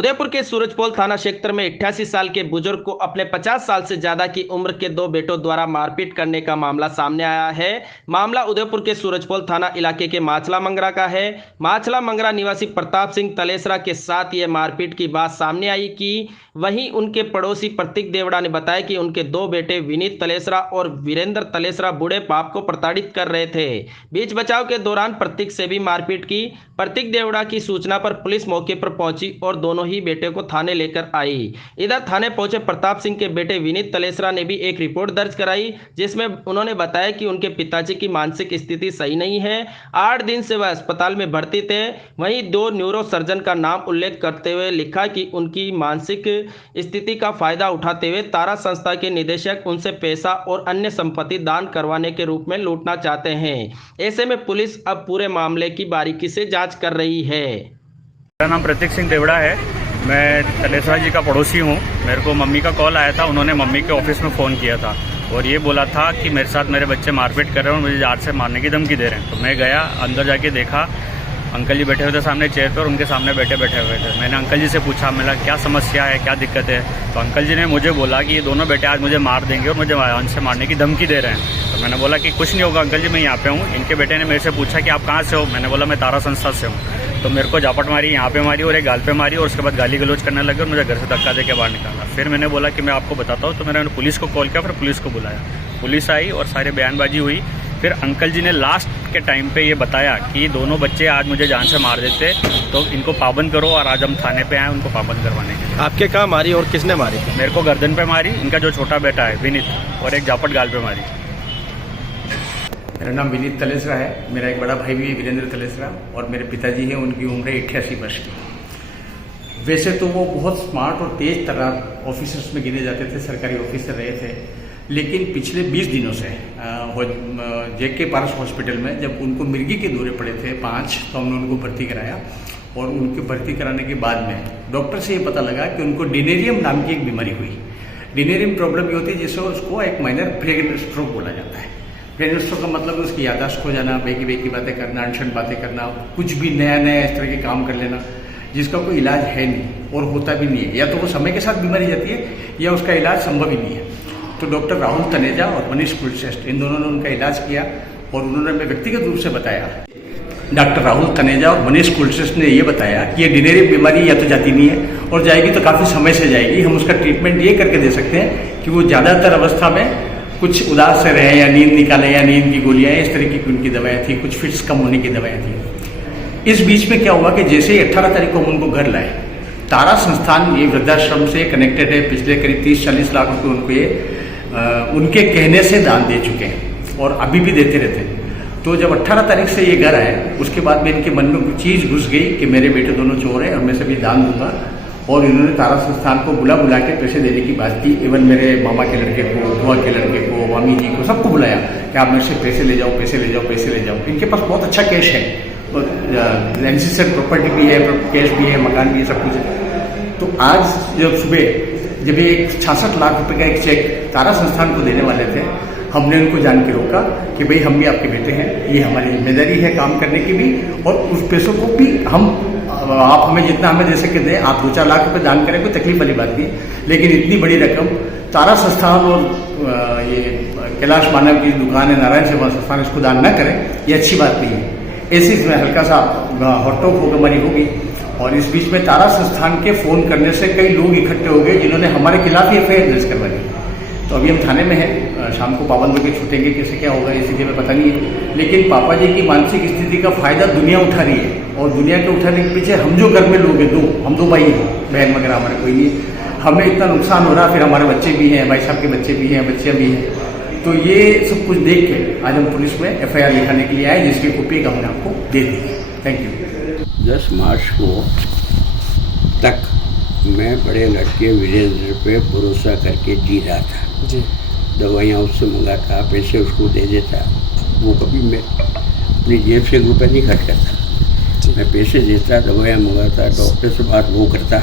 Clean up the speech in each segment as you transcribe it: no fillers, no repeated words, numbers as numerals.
उदयपुर के सूरजपोल थाना क्षेत्र में 88 साल के बुजुर्ग को अपने 50 साल से ज्यादा की उम्र के दो बेटों द्वारा मारपीट करने का मामला सामने आया है। मामला उदयपुर के सूरजपोल थाना इलाके के माचला मंगरा का है। माचला मंगरा निवासी प्रताप सिंह तलेसरा के साथ यह मारपीट की बात सामने आई कि वहीं उनके पड़ोसी प्रतीक देवड़ा ने बताया कि उनके दो बेटे विनीत तलेसरा और वीरेंद्र तलेसरा बूढ़े बाप को प्रताड़ित कर रहे थे। बीच बचाव के दौरान प्रतीक से भी मारपीट की। प्रतीक देवड़ा की सूचना पर पुलिस मौके पर पहुंची और दोनों ही बेटे को थाने लेकर आई। इधर थाने पहुंचे प्रताप सिंह के बेटे विनीत तलेसरा ने भी एक रिपोर्ट दर्ज कराई, जिसमें उन्होंने बताया कि उनके पिताजी की मानसिक स्थिति सही नहीं है। 8 दिन से वह अस्पताल में भर्ती थे। वहीं 2 न्यूरो सर्जन का नाम उल्लेख करते हुए लिखा कि उनकी मानसिक स्थिति का फायदा उठाते हुए तारा संस्था के निदेशक उनसे पैसा और अन्य संपत्ति दान करवाने के रूप में लूटना चाहते हैं। ऐसे में पुलिस अब पूरे मामले की बारीकी से जांच कर रही है। मेरा नाम प्रतीक सिंह देवड़ा है। मैं तलेसरा जी का पड़ोसी हूँ। मेरे को मम्मी का कॉल आया था। उन्होंने मम्मी के ऑफिस में फ़ोन किया था और ये बोला था कि मेरे साथ मेरे बच्चे मारपीट कर रहे हैं और मुझे आज से मारने की धमकी दे रहे हैं। तो मैं गया, अंदर जाके देखा, अंकल जी बैठे हुए थे सामने चेयर पर और उनके सामने बैठे हुए थे। मैंने अंकल जी से पूछा, मेरा क्या समस्या है, क्या दिक्कत है। तो अंकल जी ने मुझे बोला कि ये दोनों बेटे आज मुझे मार देंगे और मुझे उनसे मारने की धमकी दे रहे हैं। तो मैंने बोला कि कुछ नहीं होगा अंकल जी, मैं यहाँ पे हूँ। इनके बेटे ने मेरे से पूछा कि आप कहाँ से हो। मैंने बोला मैं तारा संस्था से हूँ। तो मेरे को झापट मारी, यहाँ पे मारी और एक गाल पे मारी और उसके बाद गाली गलौज करने लगे और मुझे घर से धक्का दे के बाहर निकाला। फिर मैंने बोला कि मैं आपको बताता हूँ। तो मैंने पुलिस को कॉल किया, फिर पुलिस को बुलाया। पुलिस आई और सारे बयानबाजी हुई। फिर अंकल जी ने लास्ट के टाइम पे ये बताया कि दोनों बच्चे आज मुझे जान से मार देते तो इनको पाबंद करो, और आज हम थाने पे आए उनको पाबंद करवाने के लिए। आपके कहाँ मारी और किसने मारी? मेरे को गर्दन पे मारी, इनका जो छोटा बेटा है विनीत, और एक झापट गाल पे मारी। मेरा नाम विनीत तलेसरा है। मेरा एक बड़ा भाई भी है वीरेंद्र तलेसरा, और मेरे पिताजी हैं, उनकी उम्र है 88 वर्ष की। वैसे तो वो बहुत स्मार्ट और तेज तरह ऑफिसर्स में गिने जाते थे, सरकारी ऑफिसर रहे थे। लेकिन पिछले 20 दिनों से JK पारस हॉस्पिटल में जब उनको मिर्गी के दौरे पड़े थे 5, तो हमने उनको भर्ती कराया। और उनके भर्ती कराने के बाद में डॉक्टर से ये पता लगा कि उनको डिनेरियम नाम की एक बीमारी हुई। डिनेरियम प्रॉब्लम ये होती है जिससे उसको एक माइनर ब्रेन स्ट्रोक बोला जाता है। ब्रेन स्ट्रोक का मतलब उसकी याददाश्त खो जाना, बेकी बेकी बातें करना, अनशन बातें करना, कुछ भी नया नया इस तरह के काम कर लेना, जिसका कोई इलाज है नहीं और होता भी नहीं है। या तो वो समय के साथ बीमारी जाती है या उसका इलाज संभव ही नहीं है। तो डॉक्टर राहुल तनेजा और मनीष कुलश्रेष्ठ, इन दोनों ने उनका इलाज किया और उन्होंने हमें व्यक्तिगत रूप से बताया। डॉक्टर राहुल तनेजा और मनीष कुलश्रेष्ठ ने ये बताया कि ये डिनेरियम बीमारी या तो जाती नहीं है और जाएगी तो काफ़ी समय से जाएगी। हम उसका ट्रीटमेंट ये करके दे सकते हैं कि वो ज़्यादातर अवस्था में कुछ उदास से रहें या नींद निकालें या नींद की गोलियाँ, इस तरीके की उनकी दवाएँ थी, कुछ फिट्स कम होने की दवाएँ थी। इस बीच में क्या हुआ कि जैसे ही 18 तारीख को हम उनको घर लाए, तारा संस्थान ये वृद्धाश्रम से कनेक्टेड है। पिछले करीब 30-40 लाख रुपये उनको ये उनके कहने से दान दे चुके हैं और अभी भी देते रहते हैं। तो जब 18 तारीख से ये घर आए, उसके बाद में इनके मन में कुछ चीज़ घुस गई कि मेरे बेटे दोनों चोर हैं और मैं सभी दान दूंगा। और इन्होंने तारा संस्थान को बुला के पैसे देने की बात की। इवन मेरे मामा के लड़के को, बुआ के लड़के को, मामी जी को, सबको बुलाया कि आप मेरे से पैसे ले जाओ, पैसे ले जाओ, पैसे ले जाओ। इनके पास बहुत अच्छा कैश है और रजिस्टर्ड प्रॉपर्टी भी है, कैश भी है, मकान भी है, सब कुछ है। तो आज जब सुबह जब ये 66 लाख रुपए का एक चेक तारा संस्थान को देने वाले थे, हमने उनको जान के रोका कि भाई हम भी आपके बेटे हैं, ये हमारी जिम्मेदारी है काम करने की भी, और उस पैसों को भी हम आप हमें जितना हमें दे सके दें। आप 2-4 लाख रुपए दान करें, कोई तकलीफ वाली बात नहीं, लेकिन इतनी बड़ी रकम तारा संस्थान और ये कैलाश मानव की दुकान है नारायण सेवा संस्थान, इसको दान न करें, ये अच्छी बात नहीं है। ऐसी इसमें हल्का सा हॉटटॉक होकर मरी होगी। और इस बीच में तारा संस्थान के फ़ोन करने से कई लोग इकट्ठे हो गए जिन्होंने हमारे खिलाफ ही FIR दर्ज करवा दी। तो अभी हम थाने में हैं, शाम को पाबंद होकर छूटेंगे, कैसे क्या होगा इसी में पता नहीं है। लेकिन पापा जी की मानसिक स्थिति का फायदा दुनिया उठा रही है, और दुनिया के उठाने के पीछे हम जो घर में लोग हैं, हम दो भाई हैं, बहन वगैरह हमारे कोई नहीं, हमें इतना नुकसान हो रहा, फिर हमारे बच्चे भी हैं, भाई साहब के बच्चे भी हैं, बच्चियाँ भी हैं। तो ये सब कुछ देख के आज हम पुलिस में FIR लिखाने के लिए आए, जिसकी कॉपी हमने आपको दे दी है। Thank you. 10 मार्च को तक मैं बड़े लड़के वीरेंद्र पे भरोसा करके जी रहा था जी। दवाइयाँ उससे मंगाता, पैसे उसको दे देता। वो कभी मैं अपनी जेब से रुपये नहीं खर्च करता, मैं पैसे देता, दवाइयाँ मंगाता, डॉक्टर से बात वो करता।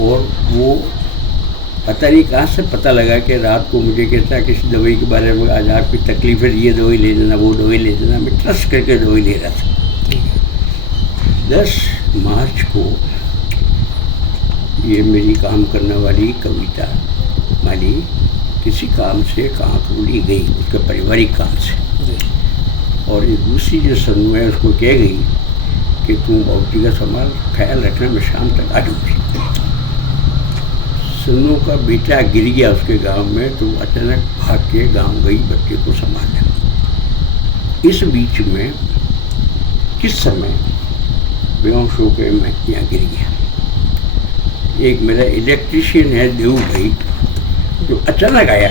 और वो पता नहीं कहाँ से पता लगा कि रात को मुझे कहता किसी दवाई के बारे में, आज आपकी तकलीफ है, ये दवाई ले लेना, वो दवाई ले लेना। मैं ट्रस्ट करके दवाई ले रहा था। 10 मार्च को ये मेरी काम करने वाली कविता माली किसी काम से कांकरोली गई, उसके पारिवारिक काम से, और ये दूसरी जो सन्नू है उसको कह गई कि तुम बाबूजी का संभाल ख्याल रखना, मैं शाम तक आ जाऊँगी। सन्नू का बेटा गिर गया उसके गांव में, तो अचानक भाग के गांव गई बच्चे को संभालने। इस बीच में किस समय बेहोश हो के मैं यहाँ गिर गया। एक मेरा इलेक्ट्रीशियन है देव भाई, जो अचानक आया,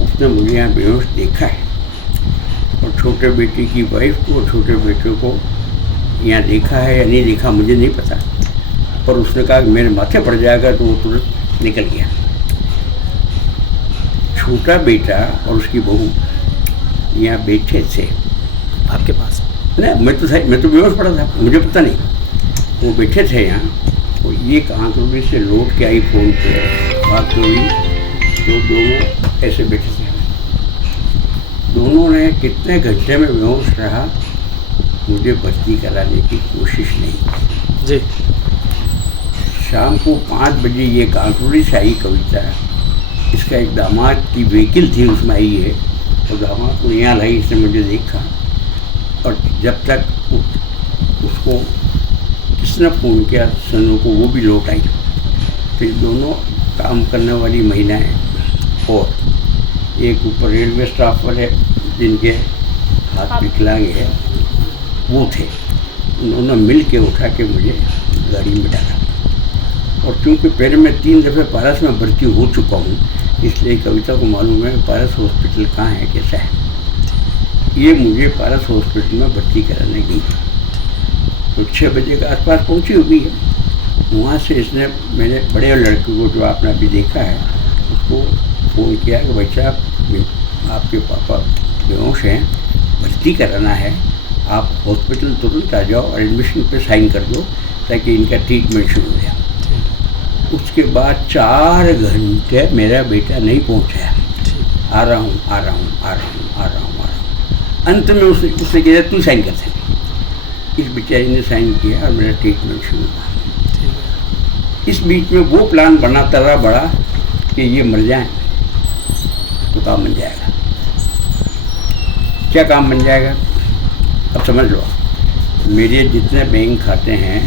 उसने मुझे यहाँ बेहोश देखा है, और छोटे बेटे की वाइफ को और छोटे बेटे को यहाँ देखा है या नहीं देखा मुझे नहीं पता, पर उसने कहा कि मेरे माथे पड़ जाएगा, तो वो तुरंत निकल गया। छोटा बेटा और उसकी बहू यहाँ बैठे थे आपके पास? नहीं, मैं तो बेहोश पड़ा था, मुझे पता नहीं। वो बैठे थे यहाँ, तो ये कांकरोली से लौट के आई फ़ोन पे बात हुई, तो दोनों ऐसे बैठे थे। दोनों ने कितने घंटे में बेहोश रहा, मुझे भर्ती कराने की कोशिश नहीं जी। शाम को 5 बजे ये कांकरोली से आई कविता, इसका एक दामाद की व्हीकल थी, उसमें आई है, तो दामाद को यहाँ लाई, इसने मुझे देखा, और जब तक उसको किसने फ़ोन किया सन्नू को, वो भी लौट आई। फिर दोनों काम करने वाली महिलाएं और एक ऊपर रेलवे स्टाफ पर है जिनके हाथ विकलांग है, वो थे। उन्होंने मिल के उठा के मुझे गाड़ी में डाला, और क्योंकि पहले मैं 3 दफ़े पारस में भर्ती हो चुका हूँ, इसलिए कविता को मालूम है पारस हॉस्पिटल कहाँ है, कैसा है। ये मुझे पारस हॉस्पिटल में भर्ती कराने गई, तो 6 बजे के आसपास पहुँची होगी है। वहाँ से इसने मेरे बड़े लड़के को, जो आपने अभी देखा है, उसको फ़ोन किया कि भाई साहब आपके पापा बेहोश हैं, भर्ती कराना है, आप हॉस्पिटल तुरंत आ जाओ और एडमिशन पे साइन कर दो ताकि इनका ट्रीटमेंट शुरू हो जाए। उसके बाद 4 घंटे मेरा बेटा नहीं पहुँचा। आ रहा हूँ, आ रहा हूँ, आ रहा हूँ, आ रहा हूँ, आ रहा हूँ। अंत में उसने कहा तू साइन कर दे। इस बेचारी ने साइन किया और मेरा ट्रीटमेंट शुरू हुआ। इस बीच में वो प्लान बनाता रहा बड़ा कि ये मर जाए तो काम बन जाएगा। क्या काम बन जाएगा अब समझ लो। मेरे जितने बैंक खाते हैं,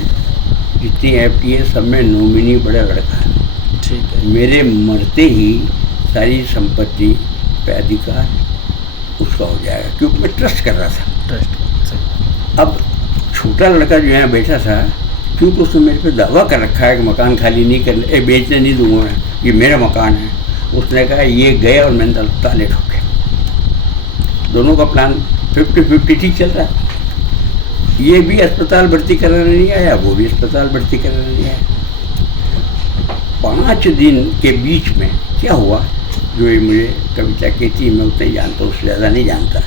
जितनी FD है, सब में नॉमिनी बड़ा लड़का है। ठीक है। मेरे मरते ही सारी संपत्ति पे अधिकार उसका हो जाएगा, क्योंकि मैं ट्रस्ट कर रहा था। ट्रस्ट। अब छोटा लड़का जो यहाँ बैठा था, क्योंकि उसने मेरे पे दावा कर रखा है कि मकान खाली नहीं करने, बेचने नहीं दूंगा मैं, ये मेरा मकान है। उसने कहा ये गया और मैंने ताले ठोके। दोनों का प्लान 50-50 ठीक चल रहा है। ये भी अस्पताल भर्ती कराने नहीं आया, वो भी अस्पताल भर्ती कराने नहीं आया। 5 दिन के बीच में क्या हुआ, जो ये मुझे कविता कहती है, मैं उतना ही जानता हूँ, उससे ज़्यादा नहीं जानता।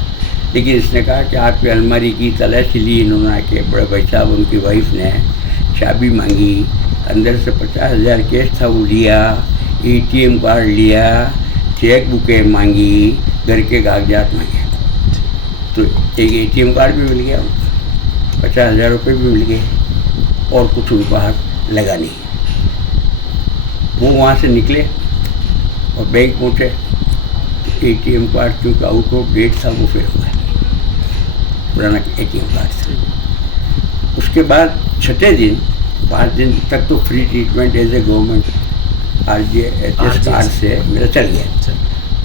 लेकिन इसने कहा कि आपकी अलमारी की तलाशी ली इन्होंने आके, बड़े भाई साहब उनकी वाइफ ने चाबी मांगी, अंदर से 50,000 कैश था वो लिया, ATM कार्ड लिया, चेक बुकें मांगी, घर के कागजात मांगे। तो एक ATM कार्ड भी मिल गया, 50,000 रुपये भी मिल गए, और कुछ उनका हाथ लगा नहीं। वो वहाँ से निकले और बैंक पहुँचे, तो ATM कार्ड क्योंकि आउट ऑफ डेट था वो फेल हो गया, पुराना ATM कार्ड था। उसके बाद 6ठे दिन 5 दिन तक तो free treatment as a government RGHS card से मेरा चल गया।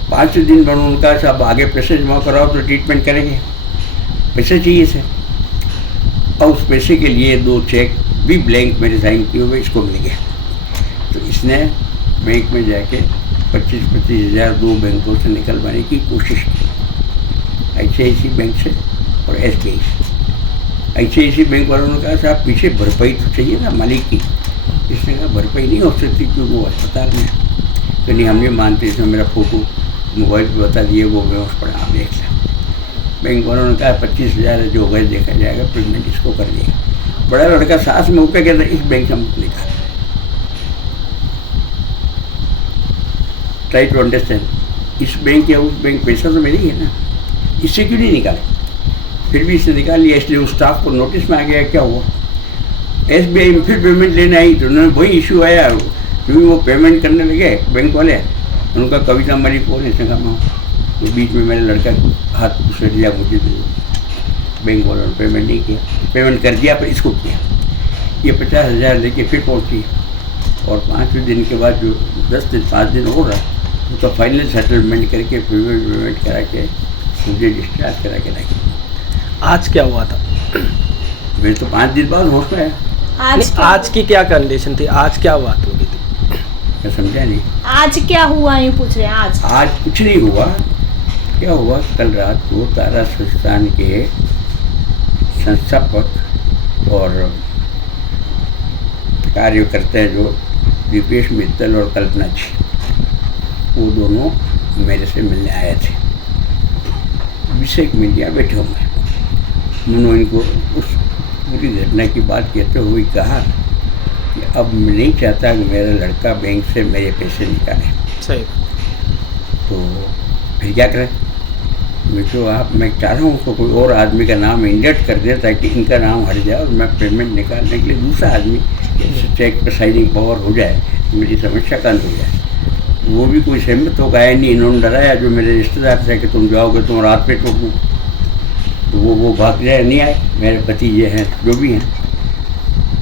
5 दिन बाद उनका सब आगे पैसे जमा कराओ तो ट्रीटमेंट करेंगे, पैसे चाहिए थे, और उस पैसे के लिए 2 चेक भी ब्लैंक मेरे साइन किए हुए इसको मिल गया। तो इसने बैंक में जाके 25-25 हज़ार 2 बैंकों से निकलवाने की कोशिश की, ICICI बैंक से और SBI से। ICICI बैंक वालों ने कहा साहब पीछे भरपाई तो चाहिए ना मालिक की। इसने कहा भरपाई नहीं हो सकती क्योंकि वो अस्पताल में है। तो नहीं, हम ये मानते, इसमें मेरा फ़ोटो मोबाइल पर बता दिए, वो बेहोश पड़ा, आप देख लें। बैंक वालों ने कहा 25,000 जो होगा देखा जाएगा, पेमेंट इसको कर देगा। बड़ा लड़का सास में ऊपर कहता इस बैंक से हम निकाल। ट्राई टू अंडरस्टैंड, इस बैंक या उस बैंक, पैसा तो मेरा ही है ना, इससे क्यों नहीं निकाले? फिर भी इससे निकाल लिया, इसलिए उस स्टाफ को नोटिस में आ गया। क्या हुआ, SBI में फिर पेमेंट लेने आई तो उन्होंने वही इशू आया, क्योंकि वो पेमेंट करने लगे बैंक वाले, उनका कविता मलिक कौन है, इसने कहा मैं हूँ। तो बीच में मेरा लड़का हाथ उसने दिया, मुझे दे दो। बैंक वालों ने पेमेंट नहीं किया, पेमेंट कर दिया पर इसको किया। ये 50,000 लेके फिर पहुँची और 5 दिन के बाद जो 5 दिन हो रहा तो फाइनल सेटलमेंट करके पेमेंट करा के मुझे डिस्चार्ज करा के लाई। आज क्या हुआ था? मैं तो 5 दिन बाद होश में आया। आज की क्या कंडीशन थी? आज क्या बात हो गई थी? मैं समझा नहीं। आज क्या हुआ ये पूछ रहे हैं। आज कुछ नहीं हुआ। क्या हुआ, कल रात को तारा संस्थान के संस्थापक और कार्यकर्ता जो दीपेश मित्तल और कल्पना जी, वो दोनों मेरे से मिलने आए थे। 20 मिनट बैठे होंगे। उन्होंने इनको उस पूरी घटना की बात कहते हुए कहा कि अब मैं नहीं चाहता कि मेरा लड़का बैंक से मेरे पैसे निकाले। सही। तो फिर क्या करें? मैं चाह रहा हूँ उसको कोई और आदमी का नाम इंडक्ट कर दे ताकि इनका नाम हट जाए और मैं पेमेंट निकालने के लिए दूसरा आदमी चेक पर साइनिंग पावर हो जाए, मेरी समस्या का अंत हो जाए। वो भी कोई सहमत होगा नहीं। इन्होंने डराया जो मेरे रिश्तेदार थे कि तुम जाओगे तुम रात पे ठोक दो, तो वो भाग जाए, नहीं आए। मेरे भतीजे हैं जो भी हैं,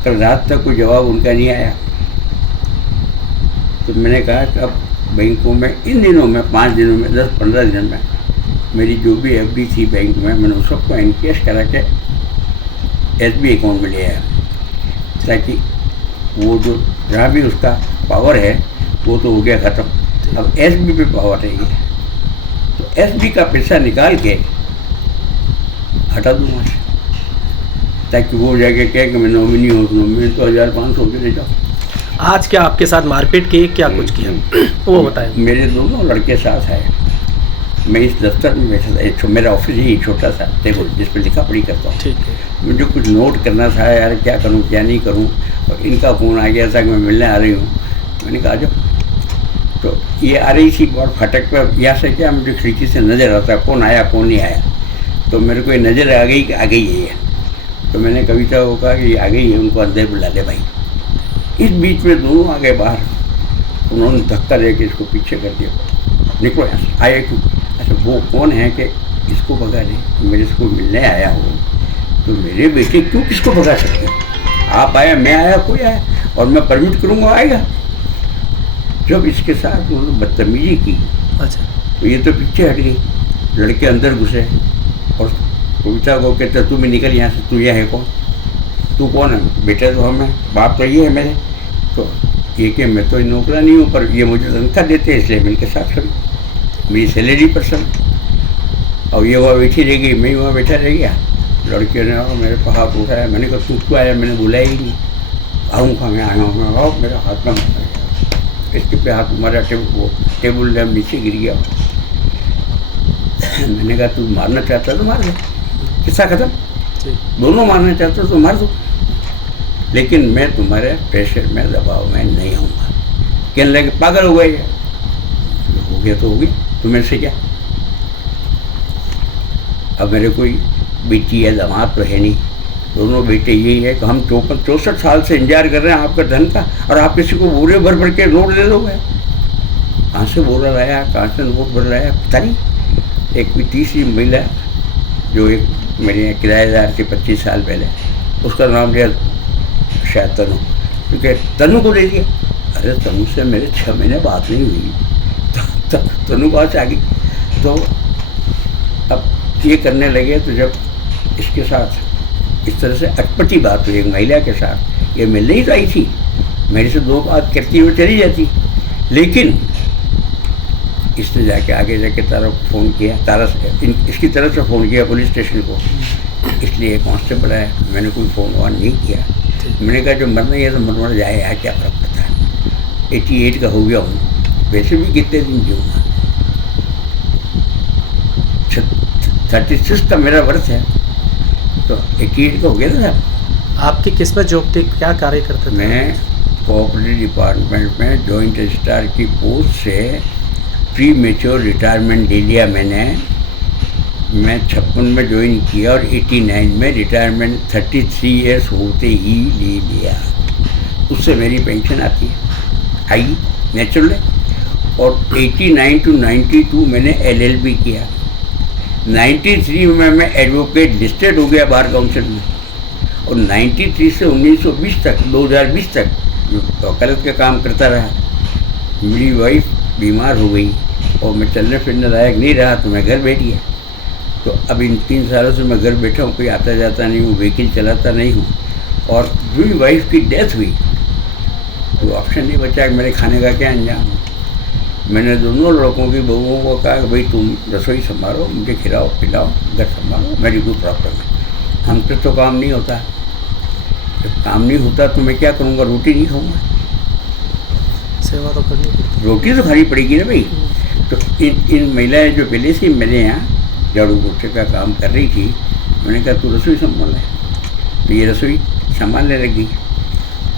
कल रात तक कोई जवाब उनका नहीं आया। तो मैंने कहा कि अब बैंकों में इन दिनों में 5 दिनों में 10-15 दिन में मेरी जो भी एफडी थी बैंक में, मैंने उस सबको एनकेश करा के एसबी अकाउंट में ले आया ताकि वो जो जहाँ भी उसका पावर है वो तो हो गया ख़त्म। अब एसबी पे पावर रही है, तो एसबी का पैसा निकाल के हटा दूँ वहाँ से ताकि वो जाके कहे कि मैं नॉमिनी हूँ। नॉमिनी तो 1500 के ले जाओ। आज क्या आपके साथ मारपीट की, क्या कुछ किया वो बताएं। मेरे दोनों लड़के साथ आए। मैं इस दफ्तर में बैठा था, मेरा ऑफिस ही छोटा सा टेबल जिस पर लिखा पढ़ी करता हूँ। ठीक है। मुझे कुछ नोट करना था यार, क्या करूँ क्या नहीं करूँ, और इनका फ़ोन आ गया था कि मैं मिलने आ रही हूँ। मैंने कहा आ जाओ। तो ये आ रही थी बहुत फटक पर, यहाँ से क्या मुझे खिड़की से नज़र आता कौन आया कौन नहीं आया। तो मेरे को ये नज़र आ गई कि आ गई है ये। तो मैंने कविता को कहा कि आ गई है, उनको अंदर बुला ले भाई। इस बीच में दोनों आ गए बाहर। उन्होंने धक्का दे के इसको पीछे कर दिया, निकलो यहाँ से। आए क्यों? अच्छा वो कौन है कि इसको भगा दे? मेरे से मिलने आया हो तो मेरे बेटे क्यों किसको भगा सकते हो? आप आया, मैं आया, कोई आया और मैं परमिट करूँगा आएगा। जब इसके साथ उन्होंने बदतमीजी की, अच्छा, तो ये तो पीछे हट गई। लड़के अंदर घुसे और कविता को कहते तू भी निकल यहाँ से, तू यह है कौन? तू कौन है? बेटा तो हम है, बाप तो ये है मेरे। तो ये कि मैं तो नौकरा नहीं हूँ, पर ये मुझे तनख्वाह देते हैं इसलिए मैं इनके साथ खड़ी, मेरी सैलरी पर्सन। और ये वहाँ बैठी रह गई, मैं वहाँ बैठा रह गया। लड़के ने मेरे पर हाथ उठाया। मैंने कहा तू क्यों आया? मैंने बुलाया ही नहीं। आऊँगा मैं आया हूँ। आओ, मेरा हाथ में मार गया, इसके पे हाथ मारा, टेबल लैम्प नीचे गिर गया। मैंने कहा तू मारना चाहता तो मार दे, किस्सा खत्म। दोनों मारना चाहते तो मार दो, लेकिन मैं तुम्हारे प्रेशर में दबाव में नहीं आऊँगा। कहने लगे पागल हो गए, हो गया तो हो गया, तुम्हें से क्या। अब मेरे कोई बेटी या दामाद तो है नहीं, दोनों बेटे यही है कि हम 64 साल से इंतजार कर रहे हैं आपका धन का, और आप किसी को बोरे भर भर के नोट दे दोगे। कहाँ से बोरा लाया, कहाँ से नोट भर लाया पता नहीं। एक कोई तीसरी महिला जो एक मेरे यहाँ किराएदार के 25 साल पहले, उसका नाम लिया शायद तनु, क्योंकि तनु को ले लिया। अरे तनु से मेरे 6 महीने बात नहीं हुई, तो तनु बात आ गई। तो अब ये करने लगे। तो जब इसके साथ इस तरह से अटपटी बात हुई एक महिला के साथ, ये मिलने ही तो आई थी, मेरे से 2 बात करती हुई चली जाती, लेकिन इसने जाके आगे जाके तारा को फ़ोन किया, इसकी तरफ से फ़ोन किया पुलिस स्टेशन को, इसलिए कांस्टेबल है। मैंने कोई फ़ोन वॉन नहीं किया। मैंने कहा जो मरना ही है तो मर जाए यार, क्या फ़र्क पड़ता है। 88 का हो गया हूँ, वैसे भी कितने दिन जीऊँगा। 36 का मेरा वर्ष है, तो 88 का हो गया ना। आपकी किस्मत जॉब थी, क्या कार्य करते थे? मैं कोऑपरेटिव डिपार्टमेंट में जॉइंट रजिस्ट्रार की पोस्ट से प्री मेच्योर रिटायरमेंट ले लिया मैंने। मैं 56 में ज्वाइन किया और 89 में रिटायरमेंट 33 ईयर्स होते ही ले लिया। उससे मेरी पेंशन आती है। आई नेचुरल है। और 89 to 92 मैंने LLB किया। 93 में मैं एडवोकेट लिस्टेड हो गया बार काउंसिल में। और 93 से 1920 तक 2020 तक वकालत का काम करता रहा। मेरी वाइफ बीमार हो गई और मैं चलने फिरने लायक नहीं रहा तो मैं घर बैठ गया। तो अब इन 3 सालों से मैं घर बैठा हूँ, कोई आता जाता नहीं हूँ, व्हीकल चलाता नहीं हूँ। और जो ही वाइफ की डेथ हुई तो ऑप्शन नहीं बचा कि मेरे खाने का क्या अंजाम है। मैंने दोनों लड़कों की बहुओं को कहा कि भाई तुम रसोई संभालो, मुझे खिलाओ पिलाओ, घर संभालो, मेरी कोई प्रॉब्लम है। हमसे तो काम नहीं होता, जब काम नहीं होता तो मैं क्या करूँगा, रोटी नहीं खाऊँगा, सेवा तो करनी पड़ती रोटी तो खानी पड़ेगी ना भाई। तो इन महिलाएं जो पहले से मेरे यहाँ झाड़ू पोछे का काम कर रही थी, मैंने कहा तू रसोई संभाल है, तो ये रसोई संभालने लगी।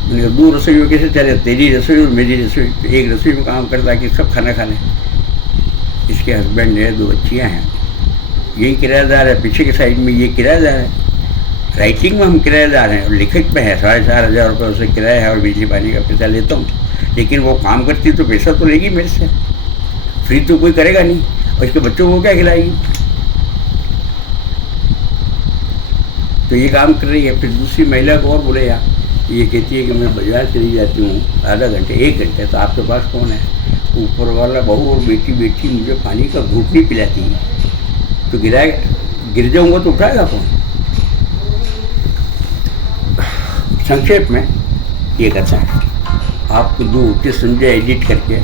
मैंने कहा 2 रसोई में कैसे चले, तेरी रसोई और मेरी रसोई, तो एक रसोई में काम करता कि सब खाना खा लें। इसके हस्बैंड है, 2 बच्चियाँ हैं, यही किराएदार है, पीछे के साइड में ये किराएदार है। राइटिंग में हम किराएदार हैं और लिखित में है 4,500 रुपये उसे किराया है और बिजली पानी का पैसा लेता हूँ। लेकिन वो काम करती तो पैसा तो लेगी मेरे से, फ्री तो कोई करेगा नहीं। और इसके बच्चों को क्या खिलाएगी। तो ये काम कर रही है। फिर दूसरी महिला को और बोले यार, ये कहती है कि मैं बाजार चली जाती हूँ आधा घंटे 1 घंटे, तो आपके पास कौन है। ऊपर वाला बहू और बेटी मुझे पानी का घूंट नहीं पिलाती है, तो गिर जाऊँगा तो उठाएगा कौन। संक्षेप में ये कथा है, आपको 2 उठे समझे एडिट करके